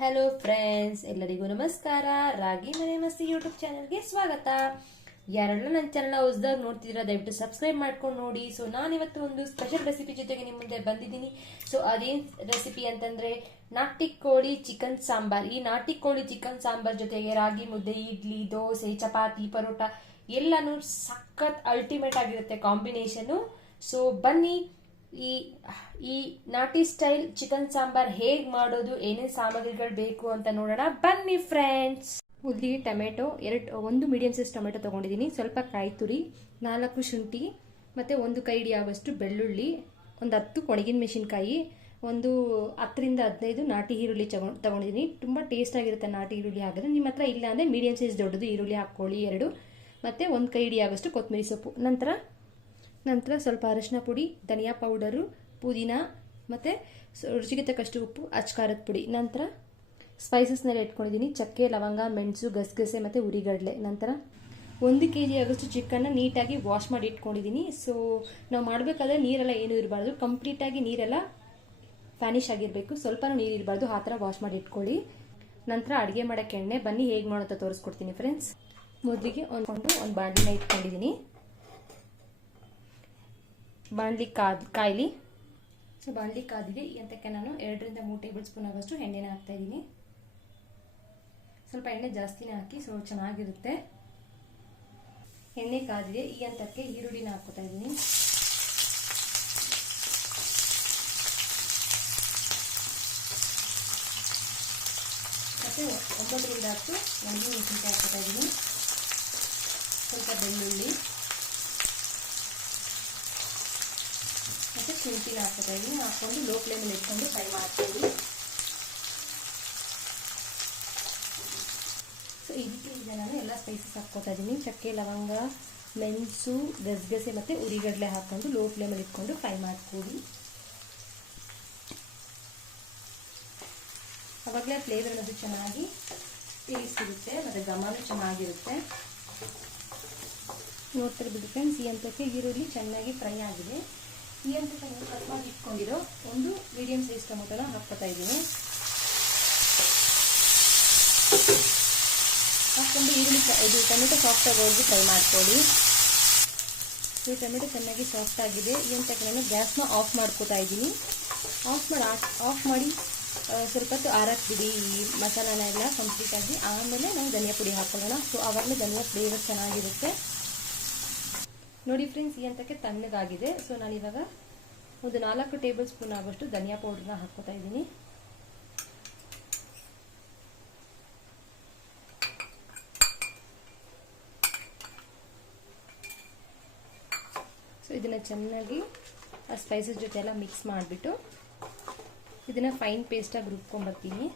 Hello friends, ಎಲ್ಲರಿಗೂ ನಮಸ್ಕಾರ. ರಾಗಿ ಮನೆ ಮಸ್ತಿ ಯೂಟ್ಯೂಬ್ ಚಾನಲ್ಗೆ ಸ್ವಾಗತ. ಯಾರೆಲ್ಲ ನನ್ನ ಚಾನಲ್ ಹೊಸದಾಗ ನೋಡ್ತಿದ್ದೀರಾ, ದಯವಿಟ್ಟು ಸಬ್ಸ್ಕ್ರೈಬ್ ಮಾಡ್ಕೊಂಡು ನೋಡಿ. ಸೊ ನಾನಿವತ್ತು ಒಂದು ಸ್ಪೆಷಲ್ ರೆಸಿಪಿ ಜೊತೆಗೆ ನಿಮ್ಮ ಮುಂದೆ ಬಂದಿದ್ದೀನಿ. ಸೊ ಅದೇನು ರೆಸಿಪಿ ಅಂತಂದ್ರೆ ನಾಟಿ ಕೋಳಿ ಚಿಕನ್ ಸಾಂಬಾರ್. ಈ ನಾಟಿ ಕೋಳಿ ಚಿಕನ್ ಸಾಂಬಾರ್ ಜೊತೆಗೆ ರಾಗಿ ಮುದ್ದೆ, ಇಡ್ಲಿ, ದೋಸೆ, ಚಪಾತಿ, ಪರೋಟ ಎಲ್ಲನೂ ಸಖತ್ ಅಲ್ಟಿಮೇಟ್ ಆಗಿರುತ್ತೆ ಕಾಂಬಿನೇಷನು ಸೊ ಬನ್ನಿ. ಈ ಈ ನಾಟಿ ಸ್ಟೈಲ್ ಚಿಕನ್ ಸಾಂಬಾರ್ ಹೇಗ್ ಮಾಡೋದು, ಏನೇನ್ ಸಾಮಗ್ರಿಗಳು ಬೇಕು ಅಂತ ನೋಡೋಣ. ಬನ್ನಿ ಫ್ರೆಂಡ್ಸ್ ಮೊದಲಿಗೆ ಟೊಮೆಟೊ, ಎರಡು, ಒಂದು ಮೀಡಿಯಂ ಸೈಜ್ ಟೊಮೆಟೊ ತಗೊಂಡಿದ್ದೀನಿ. ಸ್ವಲ್ಪ ಕಾಯಿ ತುರಿ, ನಾಲ್ಕು ಶುಂಠಿ, ಮತ್ತೆ ಒಂದು ಕೈ ಆಗುವಷ್ಟು ಬೆಳ್ಳುಳ್ಳಿ, ಒಂದು ಹತ್ತು ಕೊಣಗಿನ ಮೆಣಸಿನ್ಕಾಯಿ, ಒಂದು ಹತ್ತರಿಂದ ಹದಿನೈದು ನಾಟಿ ಈರುಳ್ಳಿ ತಗೊಂಡು ತಗೊಂಡಿದ್ದೀನಿ. ತುಂಬ ಟೇಸ್ಟ್ ಆಗಿರುತ್ತೆ ನಾಟಿ ಈರುಳ್ಳಿ ಹಾಕಿದ್ರೆ. ನಿಮ್ಮ ಹತ್ರ ಇಲ್ಲ ಅಂದರೆ ಮೀಡಿಯಂ ಸೈಜ್ ದೊಡ್ಡದು ಈರುಳ್ಳಿ ಹಾಕ್ಕೊಳ್ಳಿ ಎರಡು, ಮತ್ತು ಒಂದು ಕೈ ಹಿಡಿಯಾಗಷ್ಟು ಕೊತ್ತಂಬರಿ ಸೊಪ್ಪು. ನಂತರ ನಂತರ ಸ್ವಲ್ಪ ಅರಶಿನ ಪುಡಿ, ಧನಿಯಾ ಪೌಡರು, ಪುದೀನ ಮತ್ತು ರುಚಿಗೆ ತಕ್ಕಷ್ಟು ಉಪ್ಪು ಅಚ್ಕಾರದ ಪುಡಿ. ನಂತರ ಸ್ಪೈಸಸ್ನೆಲ್ಲ ಇಟ್ಕೊಂಡಿದ್ದೀನಿ. ಚಕ್ಕೆ, ಲವಂಗ, ಮೆಣಸು, ಗಸಗಸೆ ಮತ್ತು ಉರಿಗಡಲೆ. ನಂತರ ಒಂದು ಕೆ ಜಿ ಆಗೋಷ್ಟು ಚಿಕನ್ನ ನೀಟಾಗಿ ವಾಶ್ ಮಾಡಿ ಇಟ್ಕೊಂಡಿದ್ದೀನಿ. ಸೊ ನಾವು ಮಾಡಬೇಕಾದ್ರೆ ನೀರೆಲ್ಲ ಏನೂ ಇರಬಾರ್ದು. ಕಂಪ್ಲೀಟಾಗಿ ನೀರೆಲ್ಲ ಫ್ಯಾನಿಶ್ ಆಗಿರಬೇಕು. ಸ್ವಲ್ಪ ನೀರು ಇರಬಾರ್ದು. ಆ ಥರ ವಾಶ್ ಮಾಡಿ ಇಟ್ಕೊಳ್ಳಿ. ನಂತರ ಅಡುಗೆ ಮಾಡೋಕ್ಕೆ ಎಣ್ಣೆ. ಬನ್ನಿ, ಹೇಗೆ ಮಾಡೋಂತ ತೋರಿಸ್ಕೊಡ್ತೀನಿ ಫ್ರೆಂಡ್ಸ್ ಮೊದಲಿಗೆ ಒಂದು ಒಂದು ಬಾಣಲಿನ ಇಟ್ಕೊಂಡಿದ್ದೀನಿ. ಬಾಣಲಿ ಕಾದ್ ಕಾಯ್ಲಿ. ಸೊ ಬಾಣಲಿ ಕಾದಿದೆ ಅಂತಕ್ಕೆ ನಾನು ಎರಡರಿಂದ ಮೂರು ಟೇಬಲ್ ಸ್ಪೂನ್ ಆಗೋಷ್ಟು ಎಣ್ಣೆನ ಹಾಕ್ತಾ ಇದ್ದೀನಿ. ಸ್ವಲ್ಪ ಎಣ್ಣೆ ಜಾಸ್ತಿನೇ ಹಾಕಿ, ಸೊ ಚೆನ್ನಾಗಿರುತ್ತೆ. ಎಣ್ಣೆ ಕಾದಿದೆ. ಈ ಹಂತಕ್ಕೆ ಈರುಳ್ಳಿನ ಹಾಕೋತಾ ಇದ್ದೀನಿ. ಮತ್ತು ಒಂಬತ್ತರಿಂದ ಹತ್ತು ಒಣಗಿ ಮೆಣಸಿನ್ಕಾಯಿ ಹಾಕೋತಾ ಇದ್ದೀನಿ. ಸ್ವಲ್ಪ ಬೆಳ್ಳುಳ್ಳಿ ಮತ್ತು ಶುಂಠಿನ ಹಾಕ್ತಾ ಹಾಕ್ಕೊಂಡು ಲೋ ಫ್ಲೇಮಲ್ಲಿ ಇಟ್ಕೊಂಡು ಫ್ರೈ ಮಾಡ್ತೀವಿ. ಸೊ ಇದಕ್ಕೆ ಈಗ ನಾನು ಎಲ್ಲ ಸ್ಪೈಸಸ್ ಹಾಕ್ಕೋತಾ ಇದ್ದೀನಿ ಚಕ್ಕೆ, ಲವಂಗ, ಮೆಣಸು, ಗಸಗಸೆ ಮತ್ತು ಉರಿಗಡಲೆ ಹಾಕ್ಕೊಂಡು ಲೋ ಫ್ಲೇಮಲ್ಲಿ ಇಟ್ಕೊಂಡು ಫ್ರೈ ಮಾಡ್ಕೊಡಿ. ಅವಾಗಲೇ ಫ್ಲೇವರ್ ಅನ್ನೋದು ಚೆನ್ನಾಗಿ ಇರುತ್ತೆ, ಮತ್ತು ಘಮನೂ ಚೆನ್ನಾಗಿರುತ್ತೆ. ನೋಡ್ತಿರ್ಬೋದು ಫ್ರೆಂಡ್ಸ್ ಈ ಹಂತಕ್ಕೆ ಈರುಳ್ಳಿ ಚೆನ್ನಾಗಿ ಫ್ರೈ ಆಗಿದೆ. ಈ ಅಂತ ಕಟ್ ಮಾಡಿ ಇಟ್ಕೊಂಡಿರೋ ಒಂದು ಮೀಡಿಯಂ ಸೈಜ್ ಟೊಮೊಟೊನ ಹಾಕ್ಕೊತಾ ಇದ್ದೀನಿ. ಹಾಕ್ಕೊಂಡು ಈರುಳ್ಳಿ ಇದು ಟೊಮೆಟೊ ಸಾಫ್ಟ್ ಆಗೋವರೆಗೂ ಫ್ರೈ ಮಾಡ್ಕೊಳ್ಳಿ. ಈ ಟೊಮೆಟೊ ಚೆನ್ನಾಗಿ ಸಾಫ್ಟ್ ಆಗಿದೆ. ಈ ಹಂತಕ್ಕೆ ನಾನು ಗ್ಯಾಸ್ನ ಆಫ್ ಮಾಡ್ಕೋತಾ ಇದ್ದೀನಿ. ಆಫ್ ಮಾಡಿ ಆಫ್ ಮಾಡಿ ಸ್ವಲ್ಪ ಹೊತ್ತು ಬಿಡಿ ಈ ಮಸಾಲಾನ ಎಲ್ಲ ಕಂಪ್ಲೀಟಾಗಿ ಆಮೇಲೆ ನಾವು ಧನಿಯಾ ಪುಡಿ ಹಾಕೊಳ್ಳೋಣ. ಸೊ ಆವಾಗಲೇ ಧನಿಯಾ ಫ್ಲೇವರ್ ಚೆನ್ನಾಗಿರುತ್ತೆ. ನೋಡಿ ಫ್ರೆಂಡ್ಸ್ ಈ ಹಂತಕ್ಕೆ ತಣ್ಣಗಾಗಿದೆ. ಸೊ ಇವಾಗ ಒಂದು ನಾಲ್ಕು ಟೇಬಲ್ ಸ್ಪೂನ್ ಆಗೋಷ್ಟು ಧನಿಯಾ ಪೌಡ್ರನ್ನ ಹಾಕ್ಕೋತಾ ಇದ್ದೀನಿ. ಸೊ ಇದನ್ನು ಚೆನ್ನಾಗಿ ಆ ಸ್ಪೈಸಸ್ ಜೊತೆ ಎಲ್ಲ ಮಿಕ್ಸ್ ಮಾಡಿಬಿಟ್ಟು ಇದನ್ನು ಫೈನ್ ಪೇಸ್ಟಾಗಿ ರುಬ್ಕೊಂಡ್ಬರ್ತೀನಿ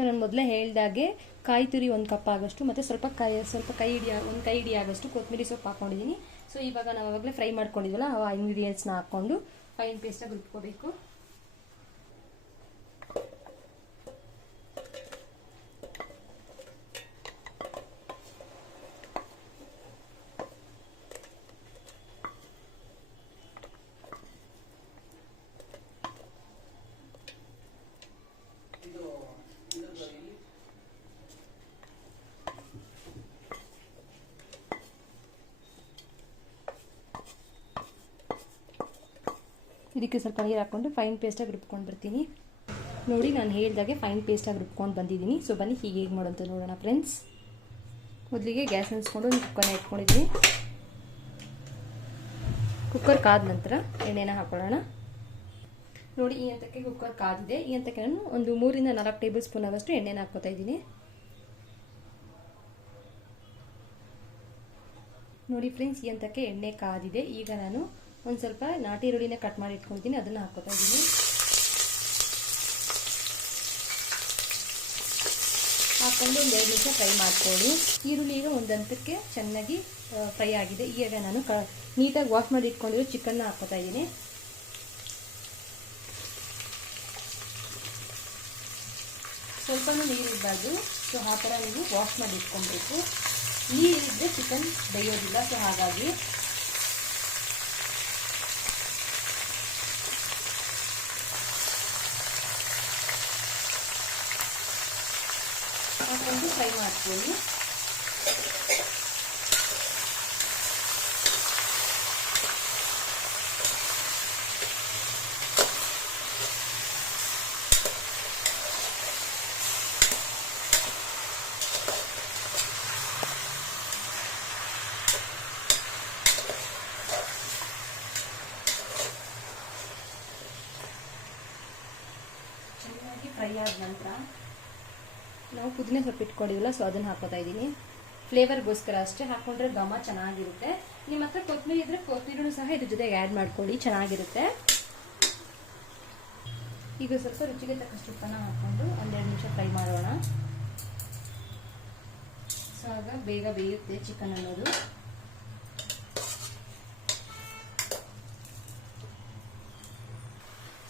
ಸೊ ನಾನು ಮೊದಲೇ ಹೇಳ್ದಾಗೆ ಕಾಯಿ ತುರಿ ಒಂದು ಕಪ್ ಆಗೋಷ್ಟು, ಮತ್ತು ಸ್ವಲ್ಪ ಕೈ ಸ್ವಲ್ಪ ಕೈ ಹಿಡಿಯ ಒಂದು ಕೈ ಹಿಡಿ ಆಗೋಷ್ಟು ಕೊತ್ತಂಬರಿ ಸೊಪ್ಪು ಹಾಕ್ಕೊಂಡಿದ್ದೀನಿ ಸೊ ಇವಾಗ ನಾವು ಆವಾಗಲೇ ಫ್ರೈ ಮಾಡ್ಕೊಂಡಿದ್ವಲ್ಲ, ಆ ಇಂಗ್ರೀಡಿಯೆಂಟ್ಸ್ನ ಹಾಕ್ಕೊಂಡು ಫೈನ್ ಪೇಸ್ಟಾಗಿ ರುಬ್ಕೋಬೇಕು. ಇದಕ್ಕೆ ಸ್ವಲ್ಪ ನೀರು ಹಾಕ್ಕೊಂಡು ಫೈನ್ ಪೇಸ್ಟಾಗಿ ರುಬ್ಕೊಂಡು ಬರ್ತೀನಿ. ನೋಡಿ, ನಾನು ಹೇಳಿದಾಗೆ ಫೈನ್ ಪೇಸ್ಟಾಗಿ ರುಬ್ಕೊಂಡು ಬಂದಿದ್ದೀನಿ. ಸೊ ಬನ್ನಿ, ಹೀಗೆ ಹೇಗೆ ಮಾಡೋಂಥ ನೋಡೋಣ ಫ್ರೆಂಡ್ಸ್ ಮೊದಲಿಗೆ ಗ್ಯಾಸ್ ಅನ್ಸ್ಕೊಂಡು ಒಂದು ಕುಕ್ಕರ್ನ ಇಟ್ಕೊಂಡಿದ್ದೀನಿ. ಕುಕ್ಕರ್ ಕಾದ ನಂತರ ಎಣ್ಣೆನ ಹಾಕೊಳ್ಳೋಣ. ನೋಡಿ, ಈ ಹಂತಕ್ಕೆ ಕುಕ್ಕರ್ ಕಾದಿದೆ. ಈ ಹಂತಕ್ಕೆ ನಾನು ಒಂದು ಮೂರಿಂದ ನಾಲ್ಕು ಟೇಬಲ್ ಸ್ಪೂನ್ ಆಗೋಷ್ಟು ಎಣ್ಣೆನ ಹಾಕ್ಕೋತಾ ಇದ್ದೀನಿ. ನೋಡಿ ಫ್ರೆಂಡ್ಸ್ ಈ ಹಂತಕ್ಕೆ ಎಣ್ಣೆ ಕಾದಿದೆ. ಈಗ ನಾನು ಒಂದು ಸ್ವಲ್ಪ ನಾಟಿ ಈರುಳ್ಳಿನ ಕಟ್ ಮಾಡಿ ಇಟ್ಕೊಂಡಿದ್ದೀನಿ ಅದನ್ನು ಹಾಕೋತಾ ಇದ್ದೀನಿ ಹಾಕೊಂಡು ಒಂದು ಎರಡು ನಿಮಿಷ ಫ್ರೈ ಮಾಡ್ಕೊಳ್ಳಿ. ಈರುಳ್ಳಿ ಈಗ ಒಂದು ಹಂತಕ್ಕೆ ಚೆನ್ನಾಗಿ ಫ್ರೈ ಆಗಿದೆ. ಈಗ ನಾನು ಕ, ನೀಟಾಗಿ ವಾಶ್ ಮಾಡಿ ಇಟ್ಕೊಂಡಿರೋ ಚಿಕನ್ನ ಹಾಕೋತಾ ಇದ್ದೀನಿ ಸ್ವಲ್ಪ ನೀರು ಇರಬಾರ್ದು. ಸೊ ಆ ಥರ ನೀವು ವಾಶ್ ಮಾಡಿ ಇಟ್ಕೊಬೇಕು ನೀರಿದ್ದರೆ ಚಿಕನ್ ಬೇಯೋದಿಲ್ಲ. ಸೊ ಹಾಗಾಗಿ ಹಾಕೊಂಡು ಫ್ರೈ ಚೆನ್ನಾಗಿ ಫ್ರೈ ಆದ ನಂತರ ನಾವು ಪುದೀನ ಸೊಪ್ಪು ಇಟ್ಕೊಂಡಿವಲ್ಲ ಸೊ ಅದನ್ನು ಹಾಕೋತಾ ಇದ್ದೀನಿ. ಫ್ಲೇವರ್ಗೋಸ್ಕರ ಅಷ್ಟೇ ಹಾಕೊಂಡ್ರೆ ಘಮ ಚೆನ್ನಾಗಿರುತ್ತೆ. ನಿಮ್ಮ ಹತ್ರ ಕೊತ್ತಂಬರಿ ಇದ್ರೆ ಕೊತ್ತಂಬರಿನೂ ಸಹ ಇದ್ರ ಜೊತೆಗೆ ಆ್ಯಡ್ ಮಾಡ್ಕೊಳ್ಳಿ, ಚೆನ್ನಾಗಿರುತ್ತೆ. ಈಗ ಸ್ವಲ್ಪ ರುಚಿಗೆ ತಕ್ಕಷ್ಟು ಉಪ್ಪನ್ನ ಹಾಕೊಂಡು ಒಂದೆರಡು ನಿಮಿಷ ಫ್ರೈ ಮಾಡೋಣ. ಸೊ ಆಗ ಬೇಗ ಬೇಯುತ್ತೆ ಚಿಕನ್ ಅನ್ನೋದು.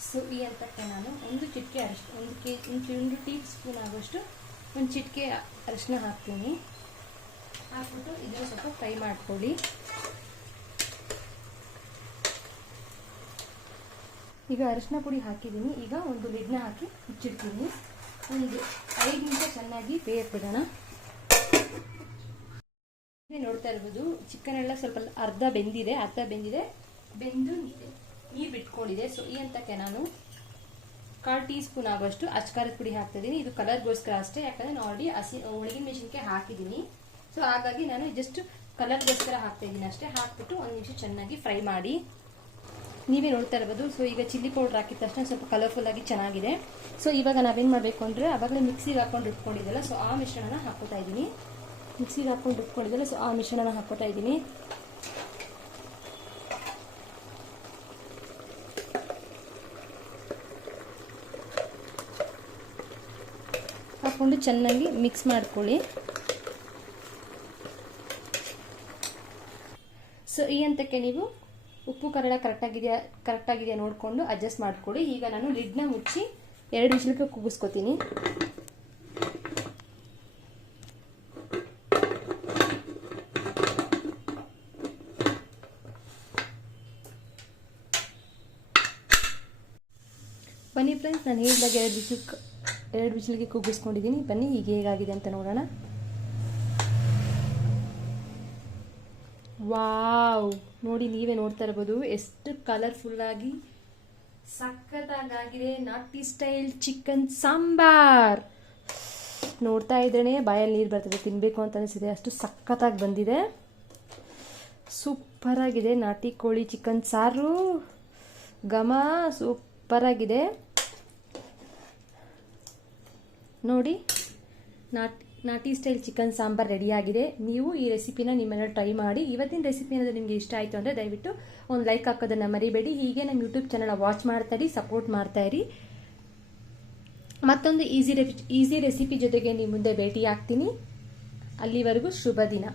ಸೊ ಈ ಹಂತಕ್ಕೆ ನಾನು ಒಂದು ಚಿಟಿಕೆ ಅಷ್ಟು ಒಂದು ಕೆ, ಒಂದು ಟೀ ಸ್ಪೂನ್ ಆಗೋಷ್ಟು ಒಂದು ಚಿಟಿಕೆ ಅರಿಶಿನ ಹಾಕ್ತೀನಿ. ಹಾಕ್ಬಿಟ್ಟು ಇದನ್ನು ಸ್ವಲ್ಪ ಫ್ರೈ ಮಾಡ್ಕೊಳ್ಳಿ. ಈಗ ಅರಿಶಿನ ಪುಡಿ ಹಾಕಿದ್ದೀನಿ. ಈಗ ಒಂದು ಲಿಡ್ನ ಹಾಕಿ ಮುಚ್ಚಿಡ್ತೀನಿ. ಒಂದು ಐದು ನಿಮಿಷ ಚೆನ್ನಾಗಿ ಬೇಯಕ್ಕೆ ನೋಡ್ತಾ ಇರ್ಬೋದು ಚಿಕನ್ ಎಲ್ಲ ಸ್ವಲ್ಪ ಅರ್ಧ ಬೆಂದಿದೆ ಅರ್ಧ ಬೆಂದಿದೆ. ಬೆಂದು ನೀರು ಬಿಟ್ಕೊಂಡಿದೆ. ಸೊ ಈ ಅಂತಕ್ಕೆ ನಾನು ಕಾಲು ಟೀ ಸ್ಪೂನ್ ಆಗೋಷ್ಟು ಅಚ್ಕಾರದ ಪುಡಿ ಹಾಕ್ತಾ ಇದ್ದೀನಿ ಇದು ಕಲರ್ಗೋಸ್ಕರ ಅಷ್ಟೇ, ಯಾಕಂದರೆ ನಾನು ಆಲ್ರೆಡಿ ಹಸಿ ಒಣಗಿನ ಮೆಣಸಿನ್ಕಾಯಿ ಹಾಕಿದ್ದೀನಿ. ಸೊ ಹಾಗಾಗಿ ನಾನು ಜಸ್ಟ್ ಕಲರ್ಗೋಸ್ಕರ ಹಾಕ್ತಾಯಿದ್ದೀನಿ ಅಷ್ಟೇ. ಹಾಕ್ಬಿಟ್ಟು ಒಂದು ನಿಮಿಷ ಚೆನ್ನಾಗಿ ಫ್ರೈ ಮಾಡಿ. ನೀವೇ ನೋಡ್ತಾ ಇರ್ಬೋದು. ಸೊ ಈಗ ಚಿಲ್ಲಿ ಪೌಡರ್ ಹಾಕಿದ ತಕ್ಷಣ ಸ್ವಲ್ಪ ಕಲರ್ಫುಲ್ ಆಗಿ ಚೆನ್ನಾಗಿದೆ. ಸೊ ಇವಾಗ ನಾವೇನು ಮಾಡಬೇಕು ಅಂದರೆ ಅವಾಗಲೇ ಮಿಕ್ಸಿಗೆ ಹಾಕೊಂಡು ಇಟ್ಕೊಂಡಿದ್ದಲ್ಲ ಸೊ ಆ ಮಿಶ್ರಣನ ಹಾಕ್ಕೊತಾ ಇದ್ದೀನಿ. ಮಿಕ್ಸಿಗೆ ಹಾಕೊಂಡು ಇಟ್ಕೊಂಡಿದ್ದಲ್ಲ ಸೊ ಆ ಮಿಶ್ರಣನ ಹಾಕ್ಕೊತಾ ಇದ್ದೀನಿ. ಹಾಕೊಂಡು ಚೆನ್ನಾಗಿ ಮಿಕ್ಸ್ ಮಾಡ್ಕೊಳ್ಳಿ. ಸೊ ಈ ಹಂತಕ್ಕೆ ನೀವು ಉಪ್ಪು, ಕರಳ ಕರೆಕ್ಟಾಗಿದೆಯಾ ಕರೆಕ್ಟಾಗಿದೆಯಾ ನೋಡಿಕೊಂಡು ಅಡ್ಜಸ್ಟ್ ಮಾಡ್ಕೊಳ್ಳಿ. ಈಗ ನಾನು ಲಿಡ್ನ ಮುಚ್ಚಿ ಎರಡು ವಿಷಲಕ್ಕೆ ಕೂಗಿಸ್ಕೊತೀನಿ ಬನ್ನಿ ಫ್ರೆಂಡ್ಸ್ ನಾನು ಹೇಳಿದಾಗ ಎರಡು ವಿಷಲ್ ಎರಡು ಬಿಸಿಲಿಗೆ ಕುಗ್ಗಿಸ್ಕೊಂಡಿದ್ದೀನಿ ಬನ್ನಿ ಈಗ ಹೇಗಾಗಿದೆ ಅಂತ ನೋಡೋಣ. ವಾವ್! ನೋಡಿ, ನೀವೇ ನೋಡ್ತಾ ಇರ್ಬೋದು. ಎಷ್ಟು ಕಲರ್ಫುಲ್ಲಾಗಿ ಸಖತ್ತಾಗಿದೆ ನಾಟಿ ಸ್ಟೈಲ್ ಚಿಕನ್ ಸಾಂಬಾರ್. ನೋಡ್ತಾ ಇದ್ರೇ ಬಾಯಲ್ಲಿ ನೀರು ಬರ್ತದೆ ತಿನ್ನಬೇಕು ಅಂತ ಅನಿಸಿದೆ. ಅಷ್ಟು ಸಖತ್ತಾಗಿ ಬಂದಿದೆ. ಸೂಪರಾಗಿದೆ ನಾಟಿ ಕೋಳಿ ಚಿಕನ್ ಸಾರು. ಘಮ, ಸೂಪರಾಗಿದೆ. ನೋಡಿ, ನಾಟಿ ನಾಟಿ ಸ್ಟೈಲ್ ಚಿಕನ್ ಸಾಂಬಾರ್ ರೆಡಿಯಾಗಿದೆ. ನೀವು ಈ ರೆಸಿಪಿನ ನಿಮ್ಮೆಲ್ಲ ಟ್ರೈ ಮಾಡಿ. ಇವತ್ತಿನ ರೆಸಿಪಿ ಏನಾದರೂ ನಿಮಗೆ ಇಷ್ಟ ಆಯಿತು ಅಂದರೆ ದಯವಿಟ್ಟು ಒಂದು ಲೈಕ್ ಹಾಕೋದನ್ನು ಮರಿಬೇಡಿ. ಹೀಗೆ ನಮ್ಮ ಯೂಟ್ಯೂಬ್ ಚಾನಲ್ ವಾಚ್ ಮಾಡ್ತಾ ಇರಿ ಸಪೋರ್ಟ್ ಮಾಡ್ತಾ ಇರಿ. ಮತ್ತೊಂದು ಈಸಿ ರೆಸಿ ಈಸಿ ರೆಸಿಪಿ ಜೊತೆಗೆ ನಿಮ್ಮ ಮುಂದೆ ಭೇಟಿ ಆಗ್ತೀನಿ ಅಲ್ಲಿವರೆಗೂ ಶುಭ ದಿನ.